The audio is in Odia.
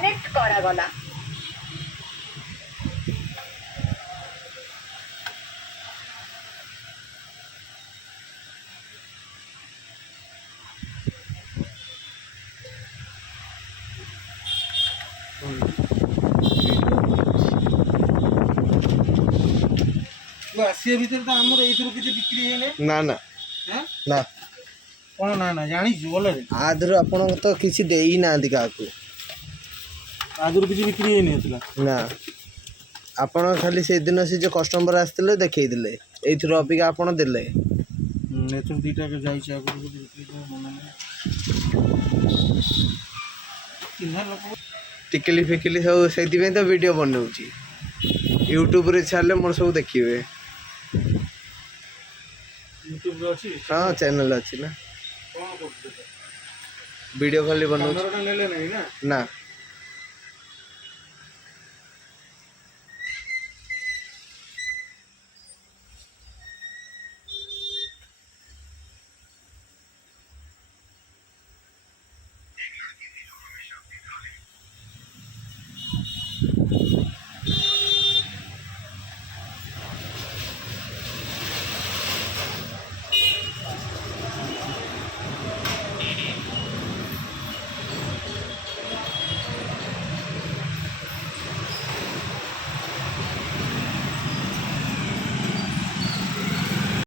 କନେକ୍ଟ କରାଗଲା। ଆସିବା ଭିତରେ ତ ଆମର ଏଇଥିରୁ କିଛି ବିକ୍ରି ହେଇନି। ନା ନା ନା କ'ଣ ନା ନା ଜାଣିଛୁ ଭଲରେ ଆଦେହରୁ ଆପଣଙ୍କ ତ କିଛି ଦେଇନାହାନ୍ତି କାହାକୁ। ଆଗରୁ କିଛି ବିକ୍ରି ହେଇନଥିଲା। ନା ଆପଣ ଖାଲି ସେଇଦିନ ସେ ଯେଉଁ କଷ୍ଟମର ଆସିଥିଲେ ଦେଖେଇଥିଲେ, ଏଇଥିରୁ ଅବିକା ଆପଣ ଦେଲେ। ଏଥିରୁ ଦୁଇଟା ଯାଇଛି ଆଗରୁ ବିକ୍ରି ମନେ ନାହିଁ। ଚିହ୍ନା ଲୋକ ଟିକିଲି ଫିକିଲି ସବୁ ସେଇଥିପାଇଁ ତ ଭିଡ଼ିଓ ବନାଉଛି। ୟୁଟ୍ୟୁବରେ ଛାଡ଼ିଲେ ମୋର ସବୁ ଦେଖିବେ। ୟୁଟ୍ୟୁବରେ ଅଛି। ହଁ ଚ୍ୟାନେଲ୍ ଅଛି ନା। କ'ଣ କରୁଛୁ? ଭିଡ଼ିଓ ଖାଲି ବନାଉଛି। ନେଲେ ନାହିଁ ନା। ନା